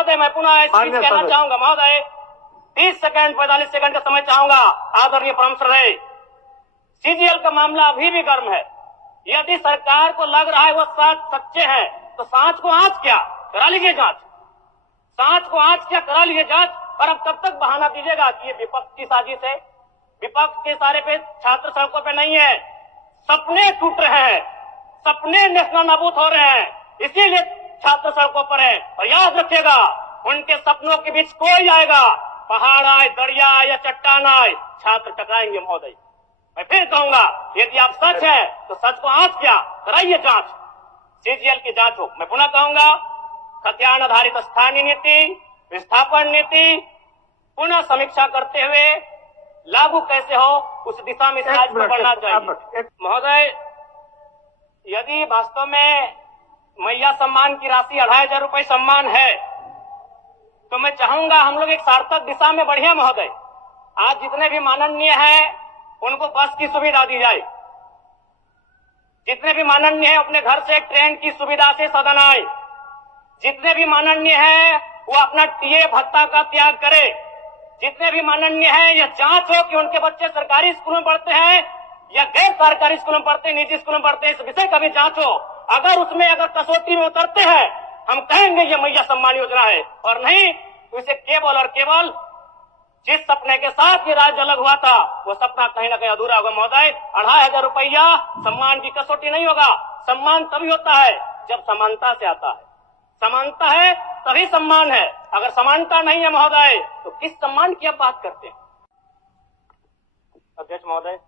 महोदय मैं पुनः इस चीज कहना चाहूंगा महोदय, 30 सेकंड 45 सेकंड का समय चाहूंगा। आदरणीय परम श्रद्धेय, सीजीएल का मामला अभी भी गर्म है। यदि सरकार को लग रहा है वो सच्चे हैं तो सांच को आंच क्या करा लीजिए जांच, सांच को आंच क्या करा लीजिए जांच। और अब तब तक बहाना दीजिएगा कि ये विपक्ष की साजिश है। विपक्ष के सारे पे छात्र सड़कों पे नहीं है, सपने टूट रहे हैं, सपने नेशनल नाबूद हो रहे हैं, इसीलिए छात्र सड़कों पर है। और याद रखिएगा, उनके सपनों के बीच कोई आएगा, पहाड़ आए, दरिया आए या चट्टान आए, छात्र टकराएंगे महोदय। मैं फिर कहूंगा, यदि आप सच है तो सच को आंच क्या कराइए जांच, सीजीएल की जांच हो। मैं पुनः कहूंगा, खतियान आधारित स्थानीय नीति, विस्थापन नीति पुनः समीक्षा करते हुए लागू कैसे हो उस दिशा में राज्य को बढ़ना चाहिए। महोदय, यदि वास्तव में मैया सम्मान की राशि 2500 रुपये सम्मान है तो मैं चाहूंगा हम लोग एक सार्थक दिशा में बढ़िया महोदय। आज जितने भी माननीय हैं उनको बस की सुविधा दी जाए, जितने भी माननीय हैं अपने घर से ट्रेन की सुविधा से सदन आए, जितने भी माननीय हैं वो अपना टीए भत्ता का त्याग करे, जितने भी माननीय हैं यह जांच हो कि उनके बच्चे सरकारी स्कूल में पढ़ते हैं या गैर सरकारी स्कूल में पढ़ते हैं, निजी स्कूल में पढ़ते हैं, इस विषय का भी जांच हो। अगर उसमें अगर कसौटी में उतरते हैं हम कहेंगे ये मैया सम्मान योजना है, और नहीं तो इसे केवल और केवल जिस सपने के साथ ये राज्य अलग हुआ था वो सपना कहीं ना कहीं अधूरा होगा महोदय। 2500 रुपया सम्मान की कसौटी नहीं होगा। सम्मान तभी होता है जब समानता से आता है, समानता है तभी सम्मान है। अगर समानता नहीं है महोदय तो किस सम्मान की आप बात करते हैं। अध्यक्ष महोदय,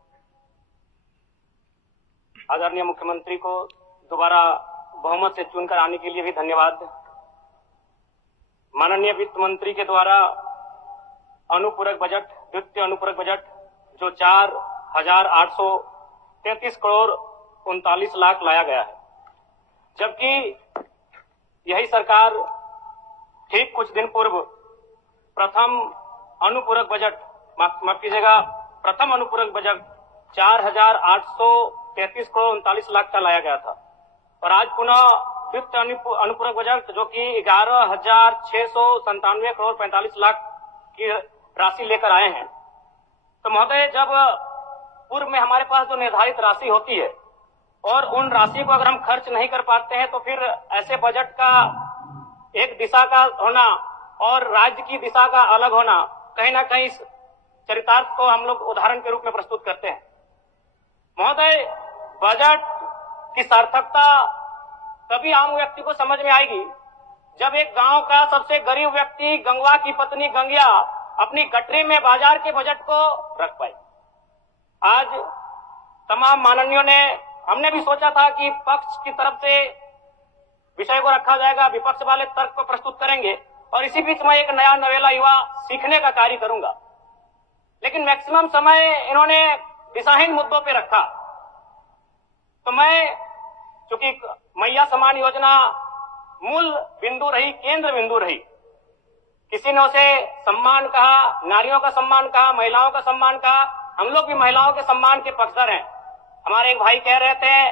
आदरणीय मुख्यमंत्री को दोबारा बहुमत से चुनकर आने के लिए भी धन्यवाद। माननीय वित्त मंत्री के द्वारा अनुपूरक बजट, द्वितीय अनुपूरक बजट जो 4,833 करोड़ 39 लाख लाया गया है, जबकि यही सरकार ठीक कुछ दिन पूर्व प्रथम अनुपूरक बजट, माफ कीजिएगा, प्रथम अनुपूरक बजट 4,833 करोड़ 39 लाख का लाया गया था। और आज पुनः द्वितीय अनुपूरक बजट जो कि 11,697 करोड़ 45 लाख की राशि लेकर आए हैं। तो महोदय, जब पूर्व में हमारे पास जो निर्धारित राशि होती है और उन राशि को अगर हम खर्च नहीं कर पाते हैं तो फिर ऐसे बजट का एक दिशा का होना और राज्य की दिशा का अलग होना, कहीं ना कहीं चरितार्थ को हम लोग उदाहरण के रूप में प्रस्तुत करते हैं। महोदय, बजट की सार्थकता तभी आम व्यक्ति को समझ में आएगी जब एक गांव का सबसे गरीब व्यक्ति, गंगवा की पत्नी गंगिया, अपनी गठरी में बाजार के बजट को रख पाई। आज तमाम माननीयों ने, हमने भी सोचा था कि पक्ष की तरफ से विषय को रखा जाएगा, विपक्ष वाले तर्क को प्रस्तुत करेंगे और इसी बीच में एक नया नवेला युवा सीखने का कार्य करूंगा। लेकिन मैक्सिमम समय इन्होंने दिशाहीन मुद्दों पे रखा। तो मैं, चूंकि मैया सम्मान योजना मूल बिंदु रही, केंद्र बिंदु रही, किसी ने उसे सम्मान कहा, नारियों का सम्मान कहा, महिलाओं का सम्मान कहा, हम लोग भी महिलाओं के सम्मान के पक्षधर हैं। हमारे एक भाई कह रहे थे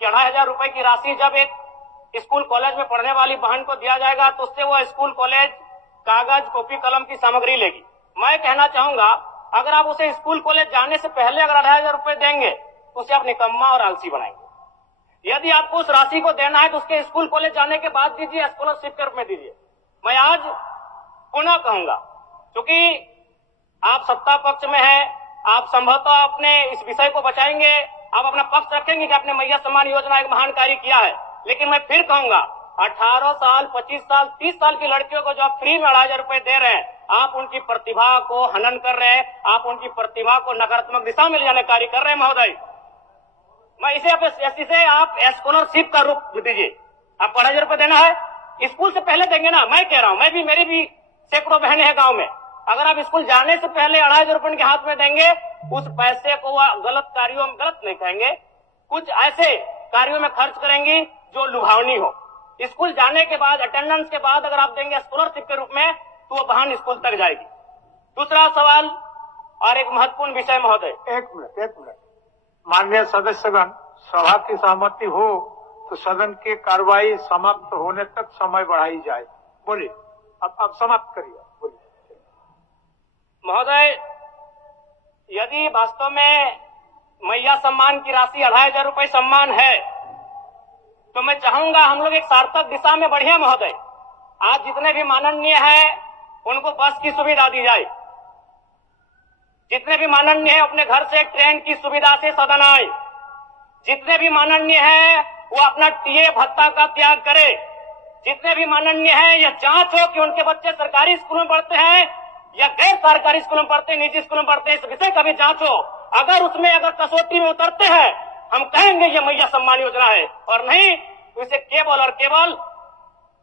कि 2500 रुपए की राशि जब एक स्कूल कॉलेज में पढ़ने वाली बहन को दिया जाएगा तो उससे वो स्कूल कॉलेज कागज, कॉपी, कलम की सामग्री लेगी। मैं कहना चाहूंगा, अगर आप उसे स्कूल कॉलेज जाने से पहले अगर 2500 रुपए देंगे तो उसे आप निकम्मा और आलसी बनाएंगे। यदि आपको उस राशि को देना है तो उसके स्कूल कॉलेज जाने के बाद दीजिए, स्कॉलरशिप के रूप में दीजिए। मैं आज पुनः कहूंगा, क्योंकि आप सत्ता पक्ष में हैं, आप संभवतः अपने इस विषय को बचाएंगे, आप अपना पक्ष रखेंगे कि आपने मैया सम्मान योजना एक महान कार्य किया है। लेकिन मैं फिर कहूंगा, 18 साल, 25 साल, 30 साल की लड़कियों को जो आप फ्री में 2500 रुपए दे रहे हैं, आप उनकी प्रतिभा को हनन कर रहे हैं, आप उनकी प्रतिभा को नकारात्मक दिशा में ले जाने कार्य कर रहे हैं महोदय। मैं इसे आप स्कॉलरशिप का रूप दीजिए। आपको 2500 रुपए देना है, स्कूल से पहले देंगे ना। मैं कह रहा हूं, मेरी भी सैकड़ों बहनें हैं गांव में, अगर आप स्कूल जाने से पहले 2500 रुपए उनके हाथ में देंगे, उस पैसे को वह गलत कार्यों में, गलत नहीं कहेंगे, कुछ ऐसे कार्यों में खर्च करेंगी जो लुभावनी हो। स्कूल जाने के बाद, अटेंडेंस के बाद अगर आप देंगे स्कॉलरशिप के रूप में तो वो बहन स्कूल तक जाएगी। दूसरा सवाल और एक महत्वपूर्ण विषय महोदय। एक मिनट माननीय सदस्यगण, सभा की सहमति हो तो सदन की कार्रवाई समाप्त होने तक समय बढ़ाई जाए। बोलिए। अब समाप्त करिए, बोलिए। महोदय, यदि वास्तव में मैया सम्मान की राशि 2500 रुपये सम्मान है, तो मैं चाहूंगा हम लोग एक सार्थक दिशा में बढ़िया महोदय। आज जितने भी माननीय हैं उनको बस की सुविधा दी जाए, जितने भी माननीय हैं अपने घर से ट्रेन की सुविधा से सदन आए, जितने भी माननीय हैं वो अपना टीए भत्ता का त्याग करे, जितने भी माननीय हैं यह जांच हो कि उनके बच्चे सरकारी स्कूल में पढ़ते हैं या गैर सरकारी स्कूल में पढ़ते हैं, निजी स्कूल में पढ़ते हैं, इस विषय का भी जांच हो। अगर उसमें अगर कसौटी में उतरते हैं, हम कहेंगे ये मैया सम्मान योजना है, और नहीं तो इसे केवल और केवल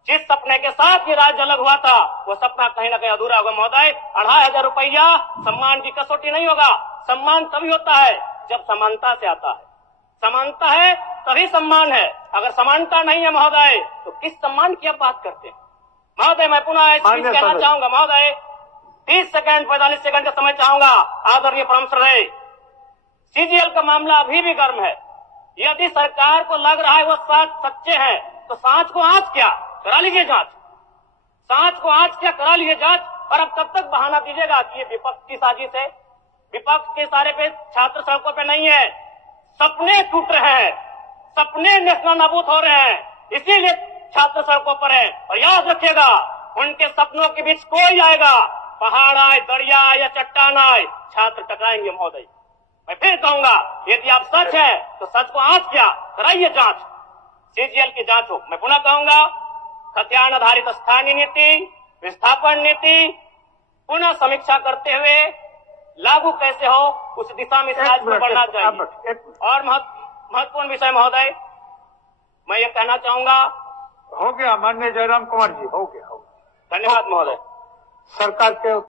जिस सपने के साथ ये राज्य अलग हुआ था वो सपना कहीं ना कहीं अधूरा होगा महोदय। 2500 रुपया सम्मान की कसौटी नहीं होगा। सम्मान तभी होता है जब समानता से आता है, समानता है तभी सम्मान है। अगर समानता नहीं है महोदय तो किस सम्मान की आप बात करते हैं महोदय? मैं पुनः इस चीज कहना चाहूंगा महोदय, 30 सेकंड 45 सेकंड का समय चाहूंगा। आदरणीय परम श्रद्धेय, सीजीएल का मामला अभी भी गर्म है। यदि सरकार को लग रहा है वो सच्चे हैं तो सांच को आंच क्या करा लीजिए जांच, सांच को आंच क्या करा लीजिए जांच। और अब तब तक बहाना दीजिएगा कि ये विपक्ष की साजिश है, विपक्ष के सारे पे छात्र सड़कों पे नहीं है, सपने टूट रहे हैं, सपने नेशनल नाबूद हो रहे हैं, इसीलिए छात्र सड़कों पर है। और याद रखिएगा, उनके सपनों के बीच कोई आएगा, पहाड़ आए, दरिया आए या चट्टान आए, छात्र टकराएंगे महोदय। मैं फिर कहूंगा, यदि आप सच है तो सच को आंच क्या कराइए जांच, सीजीएल की जांच हो। मैं पुनः कहूंगा, खतियान आधारित स्थानीय नीति, विस्थापन नीति पुनः समीक्षा करते हुए लागू कैसे हो उस दिशा में राज्य को बढ़ना चाहिए। और महत्वपूर्ण विषय महोदय, मैं ये कहना चाहूंगा, हो गया माननीय जयराम कुमार जी, हो गया। धन्यवाद महोदय। सरकार के